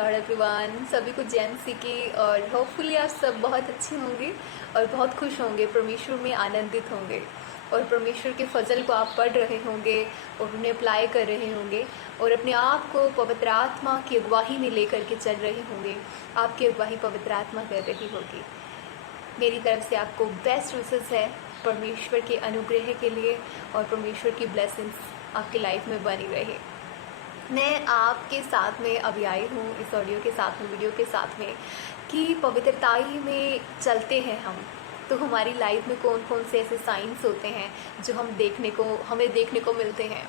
Lord everyone, सभी को जैन सी की। और होपफुली आप सब बहुत अच्छे होंगे और बहुत खुश होंगे, परमेश्वर में आनंदित होंगे और परमेश्वर के फजल को आप पढ़ रहे होंगे और उन्हें अप्लाई कर रहे होंगे और अपने आप को पवित्र आत्मा की अगुवाही में लेकर के चल रहे होंगे। आपकी अगुवाही पवित्र आत्मा कर रही होगी। मेरी तरफ से आपको बेस्ट विशेस है परमेश्वर के अनुग्रह के लिए और परमेश्वर की ब्लेसिंग्स आपकी लाइफ में बनी रहे। मैं आपके साथ में अभी आई हूँ इस ऑडियो के साथ में, वीडियो के साथ में, कि पवित्रताई में चलते हैं हम तो हमारी लाइफ में कौन कौन से ऐसे साइंस होते हैं जो हमें देखने को मिलते हैं।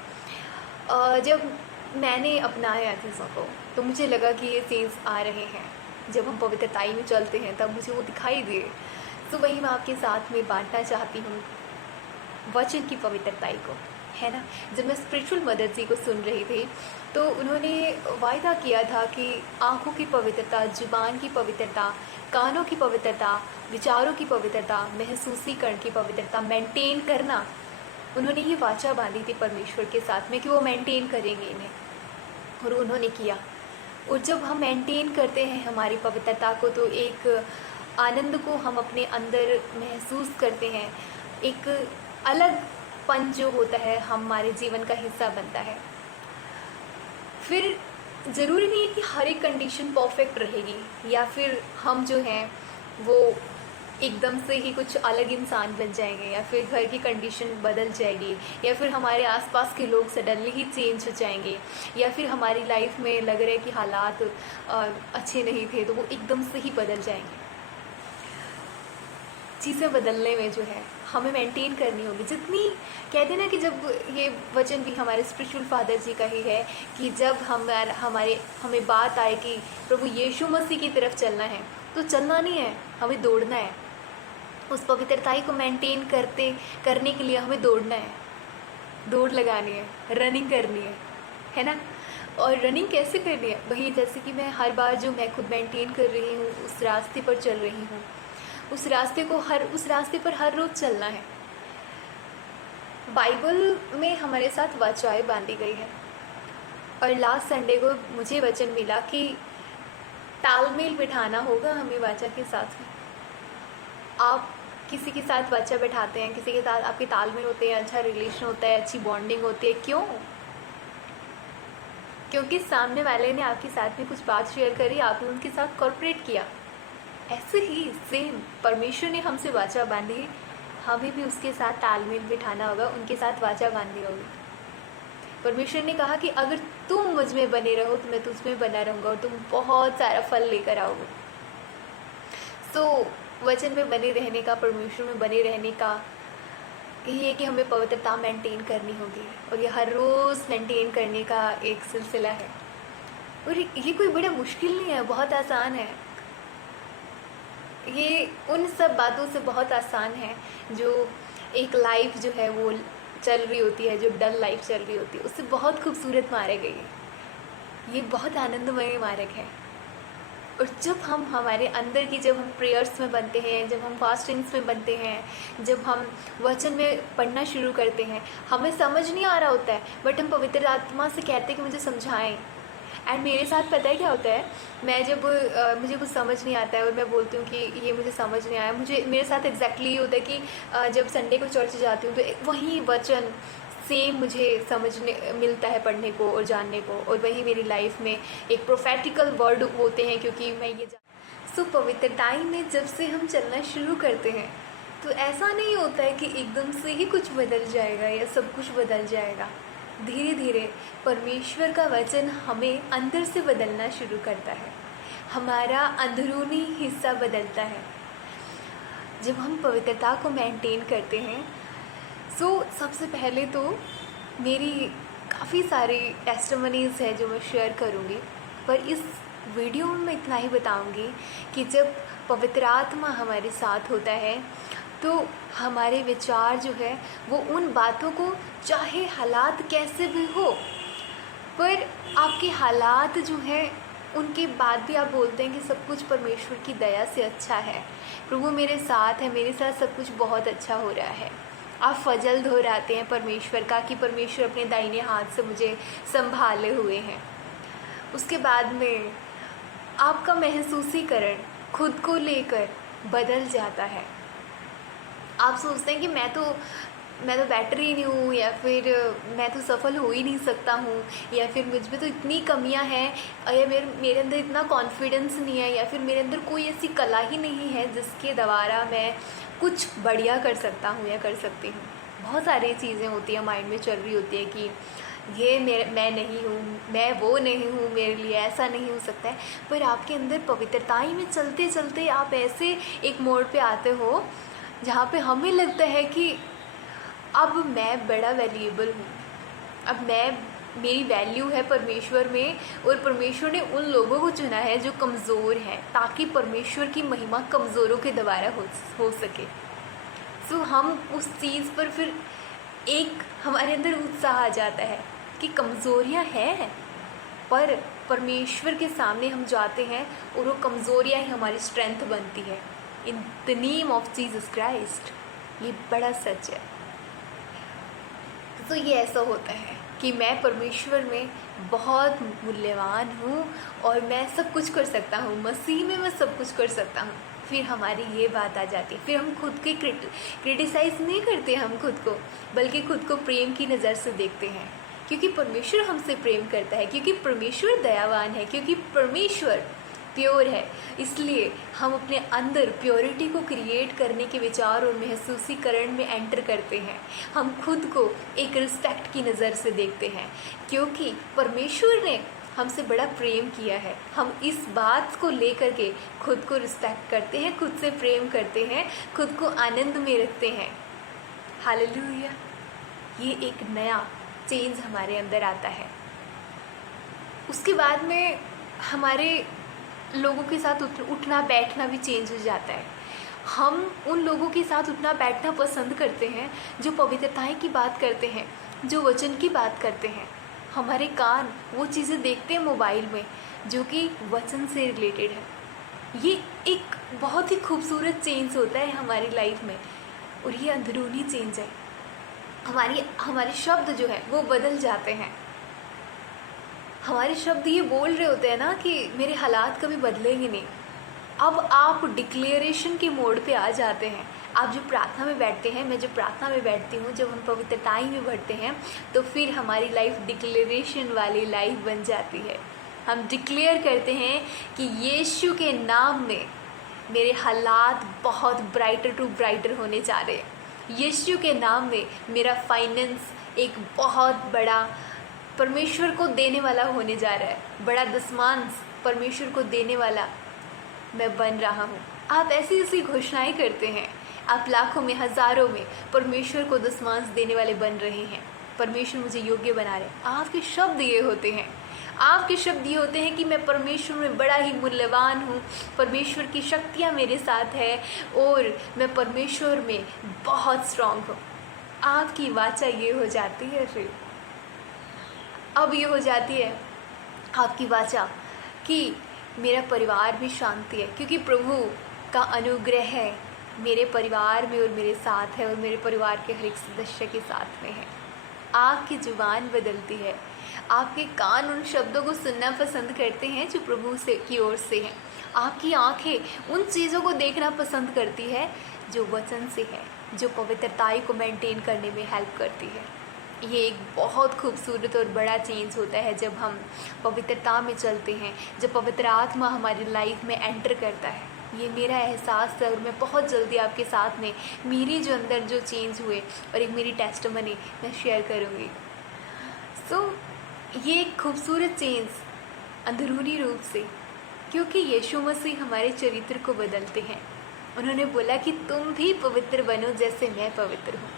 जब मैंने अपनाया चीज़ों को तो मुझे लगा कि ये सीन्स आ रहे हैं। जब हम पवित्रताई में चलते हैं तब मुझे वो दिखाई दिए। तो वही मैं आपके साथ में बांटना चाहती हूँ वचन की पवित्रताई को, है ना। जब मैं स्पिरिचुअल मदर जी को सुन रही थी तो उन्होंने वायदा किया था कि आँखों की पवित्रता, जुबान की पवित्रता, कानों की पवित्रता, विचारों की पवित्रता, महसूसीकरण की पवित्रता मेंटेन करना। उन्होंने ये वाचा बांधी थी परमेश्वर के साथ में कि वो मेंटेन करेंगे इन्हें, और उन्होंने किया। और जब हम मेंटेन करते हैं हमारी पवित्रता को तो एक आनंद को हम अपने अंदर महसूस करते हैं। एक अलग पन जो होता है हमारे जीवन का हिस्सा बनता है। फिर ज़रूरी नहीं है कि हर एक कंडीशन परफेक्ट रहेगी या फिर हम जो हैं वो एकदम से ही कुछ अलग इंसान बन जाएंगे या फिर घर की कंडीशन बदल जाएगी या फिर हमारे आसपास के लोग सडनली ही चेंज हो जाएंगे या फिर हमारी लाइफ में लग रहा है कि हालात अच्छे नहीं थे तो वो एकदम से ही बदल जाएंगे। चीज़ें बदलने में जो है हमें मेंटेन करनी होगी। जितनी कहते हैं ना कि जब ये वचन भी हमारे स्पिरिचुअल फादर जी का ही है कि जब हमें बात आए कि प्रभु यीशु मसीह की तरफ चलना है तो चलना नहीं है, हमें दौड़ना है। उस पवित्रताई को मेंटेन करने के लिए हमें दौड़ना है, दौड़ लगानी है, रनिंग करनी है ना। और रनिंग कैसे करनी है? वही जैसे कि मैं हर बार जो मैं खुद मेंटेन कर रही हूँ उस रास्ते पर चल रही हूँ, उस रास्ते पर हर रोज़ चलना है। बाइबल में हमारे साथ वाचाएं बांधी गई है और लास्ट संडे को मुझे वचन मिला कि तालमेल बिठाना होगा हमें वाचा के साथ में। आप किसी के साथ वाचा बैठाते हैं, किसी के साथ आपके तालमेल होते हैं, अच्छा रिलेशन होता है, अच्छी बॉन्डिंग होती है। क्यों? क्योंकि सामने वाले ने आपके साथ में कुछ बात शेयर करी, आपने उनके साथ कॉर्पोरेट किया। ऐसे ही सेम परमेश्वर ने हमसे वाचा बांधी, हमें भी उसके साथ तालमेल बिठाना होगा, उनके साथ वाचा बांधनी होगी। परमेश्वर ने कहा कि अगर तुम मुझ में बने रहो तो मैं तुझ में बना रहूँगा और तुम बहुत सारा फल लेकर आओगे। सो वचन में बने रहने का, परमेश्वर में बने रहने का यही है कि हमें पवित्रता मेंटेन करनी होगी और ये हर रोज़ मेंटेन करने का एक सिलसिला है। और ये कोई बड़ा मुश्किल नहीं है, बहुत आसान है। ये उन सब बातों से बहुत आसान है जो एक लाइफ जो है वो चल रही होती है, जो डल लाइफ चल रही होती है, उससे बहुत खूबसूरत मार्ग है ये बहुत आनंदमय मार्ग है। और जब हम हमारे अंदर की जब हम प्रेयर्स में बनते हैं, जब हम फास्टिंग्स में बनते हैं, जब हम वचन में पढ़ना शुरू करते हैं, हमें समझ नहीं आ रहा होता है बट हम पवित्र आत्मा से कहते हैं कि मुझे समझाएं। एंड मेरे साथ पता है क्या होता है, मैं जब मुझे कुछ समझ नहीं आता है और मैं बोलती हूँ कि ये मुझे समझ नहीं आया, मेरे साथ एग्जैक्टली ये होता है कि जब संडे को चर्च जाती हूँ तो वही वचन सेम मुझे समझने मिलता है, पढ़ने को और जानने को, और वही मेरी लाइफ में एक प्रोफेटिकल वर्ड होते हैं क्योंकि मैं ये सो पवित्रताई में जब से हम चलना शुरू करते हैं तो ऐसा नहीं होता है कि एकदम से ही कुछ बदल जाएगा या सब कुछ बदल जाएगा। धीरे धीरे परमेश्वर का वचन हमें अंदर से बदलना शुरू करता है, हमारा अंदरूनी हिस्सा बदलता है जब हम पवित्रता को मेंटेन करते हैं। सो सबसे पहले तो मेरी काफ़ी सारी टेस्टिमनीज़ है जो मैं शेयर करूँगी, पर इस वीडियो में मैं इतना ही बताऊँगी कि जब पवित्र आत्मा हमारे साथ होता है तो हमारे विचार जो है वो उन बातों को, चाहे हालात कैसे भी हो, पर आपके हालात जो हैं उनके बाद भी आप बोलते हैं कि सब कुछ परमेश्वर की दया से अच्छा है, प्रभु मेरे साथ है, मेरे साथ सब कुछ बहुत अच्छा हो रहा है। आप फजल दोहराते हैं परमेश्वर का कि परमेश्वर अपने दाहिने हाथ से मुझे संभाले हुए हैं। उसके बाद में आपका महसूसीकरण खुद को लेकर बदल जाता है। आप सोचते हैं कि मैं तो बेटर ही नहीं हूँ, या फिर मैं तो सफल हो ही नहीं सकता हूँ, या फिर मुझ में तो इतनी कमियाँ हैं, या मेरे अंदर इतना कॉन्फिडेंस नहीं है, या फिर मेरे अंदर कोई ऐसी कला ही नहीं है जिसके द्वारा मैं कुछ बढ़िया कर सकता हूँ या कर सकती हूँ। बहुत सारी चीज़ें होती हैं माइंड में चल रही होती है कि ये मैं नहीं हूँ, मैं वो नहीं हूँ, मेरे लिए ऐसा नहीं हो सकता है। पर आपके अंदर पवित्रताई में चलते चलते आप ऐसे एक मोड़ पे आते हो जहाँ पे हमें लगता है कि अब मैं बड़ा वैल्यूएबल हूँ, अब मेरी वैल्यू है परमेश्वर में, और परमेश्वर ने उन लोगों को चुना है जो कमज़ोर हैं, ताकि परमेश्वर की महिमा कमज़ोरों के द्वारा हो सके। सो हम उस चीज़ पर फिर एक हमारे अंदर उत्साह आ जाता है कि कमज़ोरियाँ हैं, पर परमेश्वर के सामने हम जाते हैं और वो कमज़ोरियाँ ही हमारी स्ट्रेंथ बनती है। In the name of Jesus Christ, ये बड़ा सच है। तो ये ऐसा होता है कि मैं परमेश्वर में बहुत मूल्यवान हूँ और मैं सब कुछ कर सकता हूँ, मसीह में मैं सब कुछ कर सकता हूँ। फिर हमारी ये बात आ जाती है, फिर हम खुद के क्रिटिसाइज़ नहीं करते हम खुद को, बल्कि खुद को प्रेम की नज़र से देखते हैं, क्योंकि परमेश्वर हमसे प्रेम करता है, क्योंकि परमेश्वर दयावान है, क्योंकि परमेश्वर प्योर है। इसलिए हम अपने अंदर प्योरिटी को क्रिएट करने के विचार और महसूसीकरण में एंटर करते हैं। हम खुद को एक रिस्पेक्ट की नज़र से देखते हैं, क्योंकि परमेश्वर ने हमसे बड़ा प्रेम किया है। हम इस बात को लेकर के खुद को रिस्पेक्ट करते हैं, खुद से प्रेम करते हैं, खुद को आनंद में रखते हैं। हालेलुया। ये एक नया चेंज हमारे अंदर आता है। उसके बाद में हमारे लोगों के साथ उठना बैठना भी चेंज हो जाता है। हम उन लोगों के साथ उठना बैठना पसंद करते हैं जो पवित्रताएं की बात करते हैं, जो वचन की बात करते हैं। हमारे कान वो चीज़ें देखते हैं मोबाइल में जो कि वचन से रिलेटेड है। ये एक बहुत ही खूबसूरत चेंज होता है हमारी लाइफ में, और ये अंदरूनी चेंज है। हमारे शब्द जो है वो बदल जाते हैं। हमारे शब्द ये बोल रहे होते हैं ना कि मेरे हालात कभी बदलेंगे नहीं। अब आप डिक्लेरेशन के मोड पे आ जाते हैं। आप जो प्रार्थना में बैठते हैं, मैं जो प्रार्थना में बैठती हूँ, जब हम पवित्रताई में बढ़ते हैं तो फिर हमारी लाइफ डिक्लेरेशन वाली लाइफ बन जाती है। हम डिक्लेयर करते हैं कि यीशु के नाम में मेरे हालात बहुत ब्राइटर टू ब्राइटर होने जा रहे हैं। यीशु के नाम में मेरा फाइनेंस एक बहुत बड़ा परमेश्वर को देने वाला होने जा रहा है। बड़ा दशमांश परमेश्वर को देने वाला मैं बन रहा हूँ। आप ऐसी ऐसी घोषणाएं करते हैं, आप लाखों में हज़ारों में परमेश्वर को दशमांश देने वाले बन रहे हैं। परमेश्वर मुझे योग्य बना रहे। आपके शब्द ये होते हैं, आपके शब्द ये होते हैं कि मैं परमेश्वर में बड़ा ही मूल्यवान हूँ, परमेश्वर की शक्तियाँ मेरे साथ है और मैं परमेश्वर में बहुत स्ट्रांग हूँ। आपकी वाचा ये हो जाती है। फिर अब ये हो जाती है आपकी वाचा कि मेरा परिवार भी शांति है, क्योंकि प्रभु का अनुग्रह है मेरे परिवार में और मेरे साथ है, और मेरे परिवार के हर एक सदस्य के साथ में है। आपकी जुबान बदलती है, आपके कान उन शब्दों को सुनना पसंद करते हैं जो प्रभु से की ओर से हैं। आपकी आंखें उन चीज़ों को देखना पसंद करती है जो वचन से है, जो पवित्रताई को मेंटेन करने में हेल्प करती है। ये एक बहुत खूबसूरत और बड़ा चेंज होता है जब हम पवित्रता में चलते हैं, जब पवित्र आत्मा हमारी लाइफ में एंटर करता है। ये मेरा एहसास है, और मैं बहुत जल्दी आपके साथ में मेरी जो अंदर जो चेंज हुए और एक मेरी टेस्टिमनी मैं शेयर करूँगी। ये एक खूबसूरत चेंज अंदरूनी रूप से, क्योंकि यीशु मसीह हमारे चरित्र को बदलते हैं। उन्होंने बोला कि तुम भी पवित्र बनो जैसे मैं पवित्र हूँ।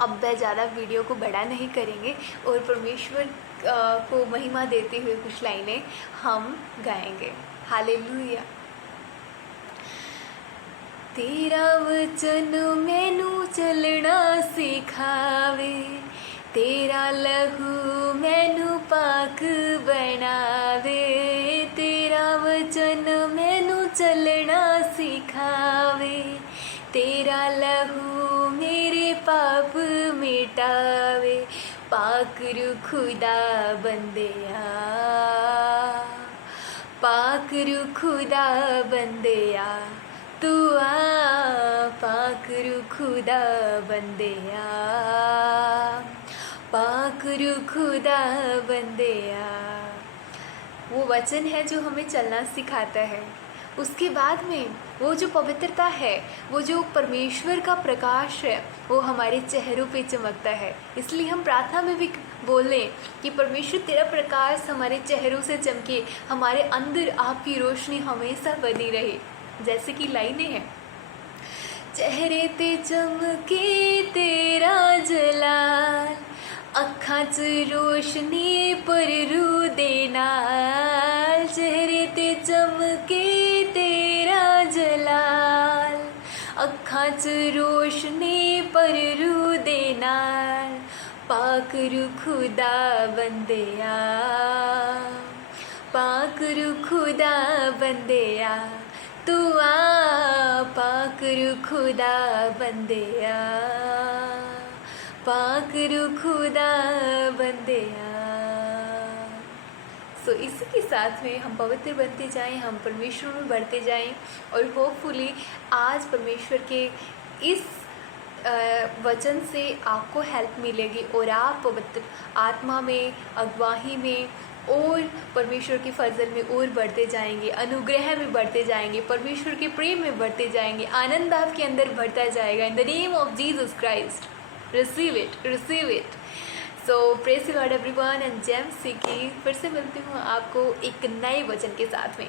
अब मैं ज़्यादा वीडियो को बड़ा नहीं करेंगे और परमेश्वर को महिमा देते हुए कुछ लाइनें हम गाएंगे। हालेलुया। तेरा वचन मैनू चलना सिखावे, तेरा लहू मैनू पाक बनावे। तेरा वचन मैनू चलना सिखावे, तेरा लहू मेरे पाप मिटावे। पाक रू खुदा बंदिया, पाक रू खुदा बंदेया तू आ, पाक रू खुदा बंदेया, पाक रू खुदा बंदेया। वो वचन है जो हमें चलना सिखाता है। उसके बाद में वो जो पवित्रता है, वो जो परमेश्वर का प्रकाश है, वो हमारे चेहरों पे चमकता है। इसलिए हम प्रार्थना में भी बोलें कि परमेश्वर तेरा प्रकाश हमारे चेहरों से चमके, हमारे अंदर आपकी रोशनी हमेशा बनी रहे। जैसे कि लाइनें हैं, चेहरे ते चमके तेरा जलाल, अखां च रोशनी पर रू दे नाल, चेहरे ते चमके तेरा जलाल, अखां च रोशनी पर रू दे नाल, पाक रू खुदा बंदेया, पाक रू खुदा बंदेया तू आ, पाक रू खुदा बंदेया, पाक रू खुदा बंदेया। सो इसी के साथ में हम पवित्र बनते जाएं, हम परमेश्वर में बढ़ते जाएं और होपफुली आज परमेश्वर के इस वचन से आपको हेल्प मिलेगी और आप पवित्र आत्मा में, अगुवाही में और परमेश्वर के फजल में और बढ़ते जाएंगे, अनुग्रह में बढ़ते जाएंगे, परमेश्वर के प्रेम में बढ़ते जाएंगे, आनंद आपके अंदर बढ़ता जाएगा। In the name of Jesus Christ, receive it, receive it. So praise the Lord everyone and James की फिर से मिलती हूँ आपको एक नए वचन के साथ में।